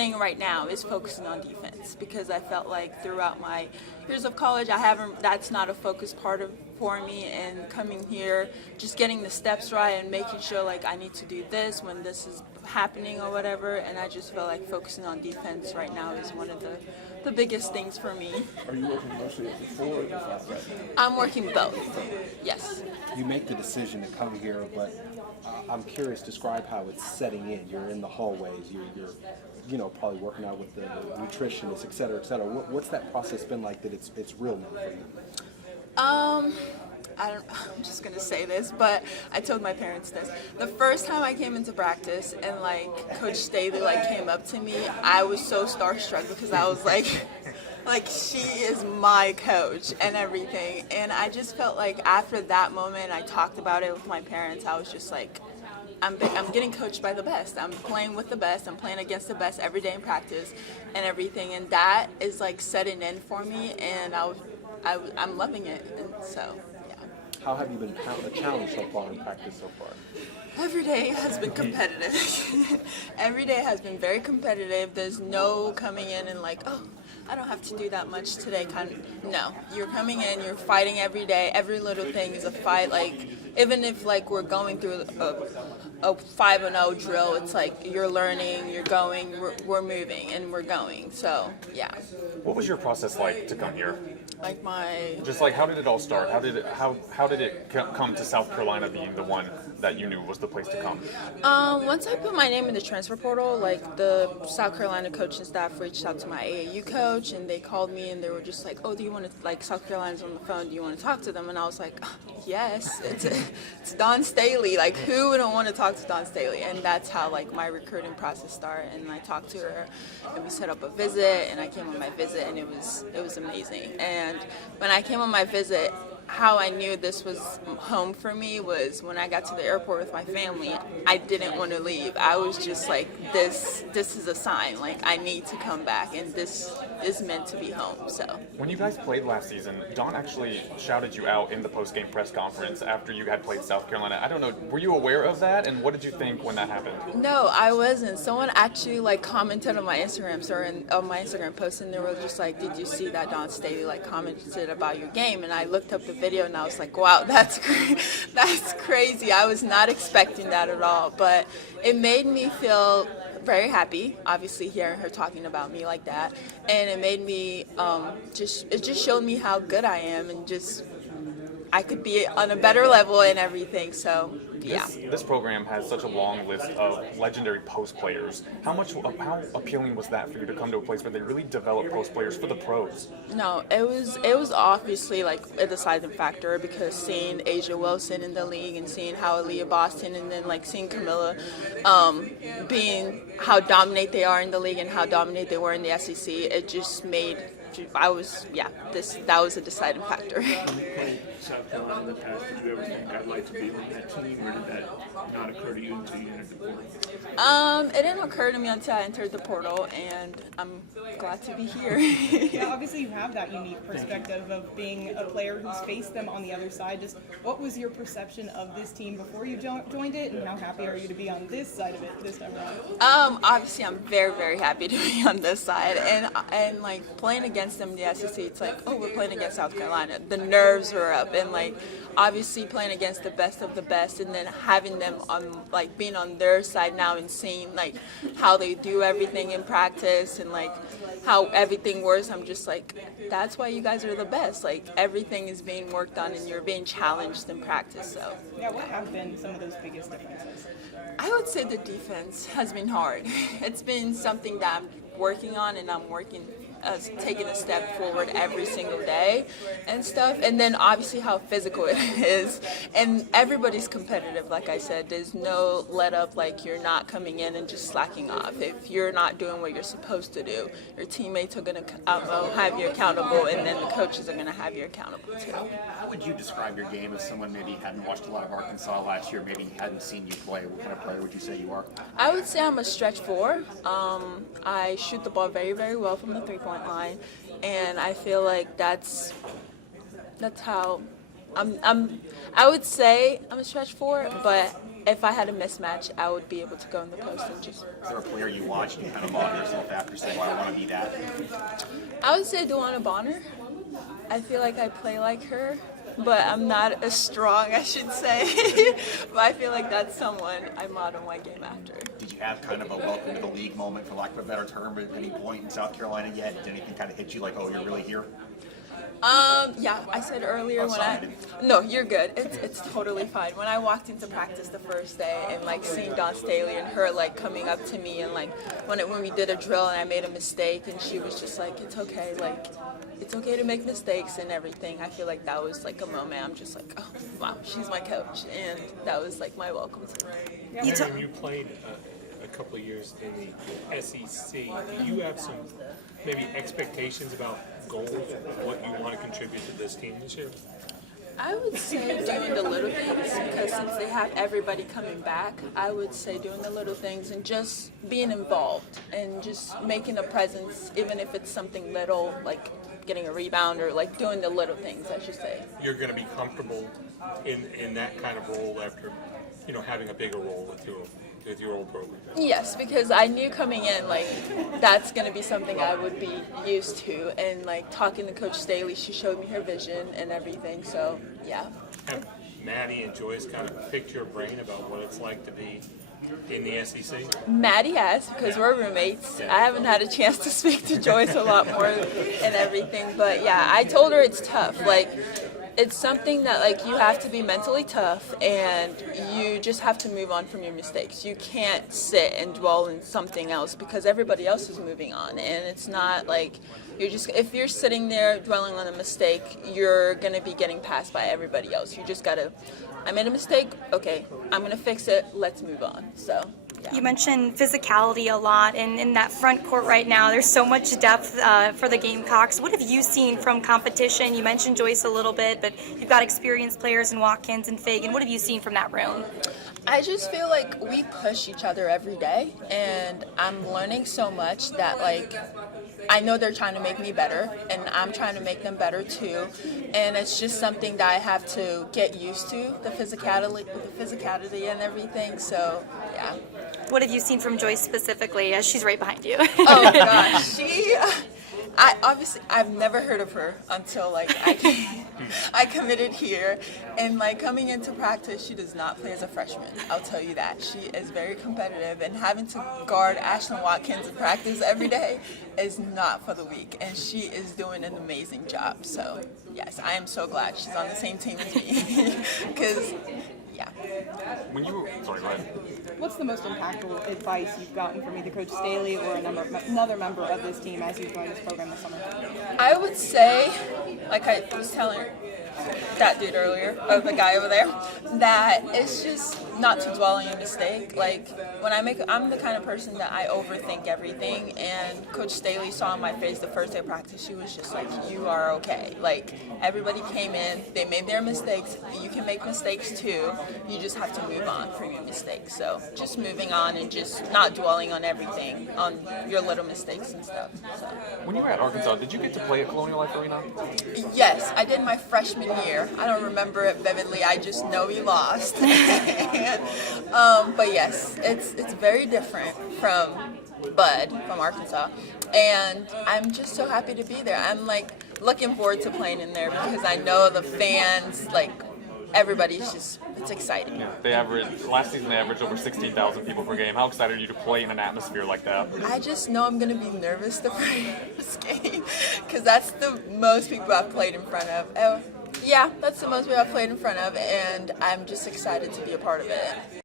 thing right now is focusing on defense, because I felt like throughout my years of college, that's not a focus part of for me, and coming here, just getting the steps right and making sure like I need to do this when this is happening or whatever, and I just feel like focusing on defense right now is one of the biggest things for me. Are you working mostly at the 4 or the 5 right now? I'm working both. Yes. You make the decision to come here, but I'm curious, describe how it's setting in. You're in the hallways, you're probably working out with the nutritionists, et cetera, et cetera. What's that process been like that it's real now for you? I'm just gonna say this, but I told my parents this. The first time I came into practice and like Coach Staley like came up to me, I was so starstruck because I was like she is my coach and everything. And I just felt like after that moment, I talked about it with my parents. I was just like, I'm getting coached by the best. I'm playing with the best. I'm playing against the best every day in practice and everything. And that is like setting in for me, and I'm loving it. And so. How have you been challenged so far in practice so far? Every day has been competitive. Every day has been very competitive. There's no coming in and like, oh, I don't have to do that much today. No, you're coming in, you're fighting every day. Every little thing is a fight. Like, even if like we're going through a 5-0 drill, it's like you're learning, you're going, we're moving, and we're going. So yeah. What was your process like to come here? Like how did it all start? How did it come to South Carolina being the one that you knew was the place to come? Once I put my name in the transfer portal, like the South Carolina coaching staff reached out to my AAU coach, and they called me and they were just like, oh, do you want to, like, South Carolina's on the phone, do you want to talk to them? And I was like, yes, it's Dawn Staley. Like, who wouldn't want to talk to Dawn Staley? And that's how like my recruiting process started. And I talked to her, and we set up a visit, and I came on my visit, and it was amazing. And when I came on my visit, how I knew this was home for me was when I got to the airport with my family. I didn't want to leave. I was just like, this is a sign. Like, I need to come back, and this is meant to be home. So when you guys played last season, Dawn actually shouted you out in the post-game press conference after you had played South Carolina. I don't know, were you aware of that, and what did you think when that happened? No, I wasn't. Someone actually like commented on my Instagram story, on my Instagram post, and they were just like, did you see that Dawn Staley like commented about your game? And I looked up the video, and I was like, wow, that's crazy. I was not expecting that at all, but it made me feel very happy, obviously, hearing her talking about me like that, and it made me it just showed me how good I am, and just I could be on a better level and everything. So yeah. This program has such a long list of legendary post players. How appealing was that for you to come to a place where they really develop post players for the pros? No, it was obviously like a deciding factor, because seeing Asia Wilson in the league and seeing how Aaliyah Boston, and then like seeing Camilla being how dominant they are in the league and how dominant they were in the SEC, it just made that was a deciding factor. When you played South Carolina in the past, did you ever think I'd like to be on that team, or did that not occur to you until you entered the portal? It didn't occur to me until I entered the portal, and I'm glad to be here. Yeah, obviously you have that unique perspective of being a player who's faced them on the other side. Just what was your perception of this team before you joined it, and how happy are you to be on this side of it this time around? Obviously I'm very, very happy to be on this side, and like playing against them in the SEC, it's like, oh, we're playing against South Carolina. The nerves are up, and like obviously playing against the best of the best, and then having them on, like, being on their side now and seeing like how they do everything in practice and like how everything works. I'm just like, that's why you guys are the best. Like, everything is being worked on and you're being challenged in practice. So yeah, what have been some of those biggest differences? I would say the defense has been hard. It's been something that I'm working on, and I'm taking a step forward every single day and stuff. And then obviously how physical it is, and everybody's competitive. Like I said, there's no let up. Like, you're not coming in and just slacking off. If you're not doing what you're supposed to do, your teammates are going to have you accountable, and then the coaches are going to have you accountable too. How would you describe your game as someone maybe hadn't watched a lot of Arkansas last year, maybe hadn't seen you play? What kind of player would you say you are? I would say I'm a stretch four. I shoot the ball very, very well from the three-point line, and I feel like that's how I would say I'm a stretch four, but if I had a mismatch, I would be able to go in the post and just. Is there a player you watch and you kind of model yourself after, say, well, I want to be that? I would say Duana Bonner. I feel like I play like her, but I'm not as strong, I should say. But I feel like that's someone I model my game after. Did you have kind of a welcome to the league moment, for lack of a better term, at any point in South Carolina yet? Did anything kind of hit you like, oh, you're really here? Yeah, I said earlier when sorry. no, you're good. It's totally fine. When I walked into practice the first day and like seeing Dawn Staley and her like coming up to me and like when we did a drill and I made a mistake and she was just like, it's okay, like it's okay to make mistakes and everything. I feel like that was like a moment. I'm just like, oh wow, she's my coach, and that was like my welcome to her. You played a couple of years in the SEC. Do you have some maybe expectations about goals of what you want to contribute to this team this year? I would say doing the little things, because since they have everybody coming back, I would say doing the little things and just being involved and just making a presence, even if it's something little, like getting a rebound or like doing the little things, I should say. You're going to be comfortable in that kind of role after, having a bigger role with your old program. Yes, because I knew coming in, like, that's going to be something I would be used to. And, like, talking to Coach Staley, she showed me her vision and everything. So, yeah. Have Maddie and Joyce kind of picked your brain about what it's like to be in the SEC? Maddie has, because we're roommates. I haven't had a chance to speak to Joyce a lot more and everything. But, yeah, I told her it's tough. Like, it's something that like you have to be mentally tough and you just have to move on from your mistakes. You can't sit and dwell in something else because everybody else is moving on, and it's not like if you're sitting there dwelling on a mistake, you're going to be getting passed by everybody else. You just got to, I made a mistake, okay, I'm going to fix it, let's move on. So yeah. You mentioned physicality a lot, and in that front court right now, there's so much depth for the Gamecocks. What have you seen from competition? You mentioned Joyce a little bit, but you've got experienced players in Watkins and Fagan. What have you seen from that room? I just feel like we push each other every day, and I'm learning so much that like I know they're trying to make me better, and I'm trying to make them better too. And it's just something that I have to get used to, the physicality and everything. So yeah. What have you seen from Joyce specifically, as she's right behind you? Oh gosh, I've never heard of her until like I committed here, and like coming into practice, she does not play as a freshman. I'll tell you that. She is very competitive, and having to guard Ashlyn Watkins in practice every day is not for the weak, and she is doing an amazing job. So yes, I am so glad she's on the same team as me, because yeah. Sorry, go ahead. What's the most impactful advice you've gotten from either Coach Staley or another member of this team as you've joined this program this summer? I would say, like I was telling that dude earlier, or the guy over there, that it's just not to dwell on your mistake. Like when I'm the kind of person that I overthink everything, and Coach Staley saw on my face the first day of practice, she was just like, you are okay. Like everybody came in, they made their mistakes, you can make mistakes too, you just have to move on from your mistakes. So just moving on and just not dwelling on everything, on your little mistakes and stuff. So. When you were at Arkansas, did you get to play at Colonial Life Arena? Yes, I did my freshman year. I don't remember it vividly, I just know we lost. But yes, it's very different from Bud, from Arkansas, and I'm just so happy to be there. I'm like looking forward to playing in there because I know the fans, like everybody's just, it's exciting. Yeah, last season they averaged over 16,000 people per game. How excited are you to play in an atmosphere like that? I just know I'm going to be nervous the first game because that's the most people I've played in front of. Yeah, that's the most people I've played in front of, and I'm just excited to be a part of it.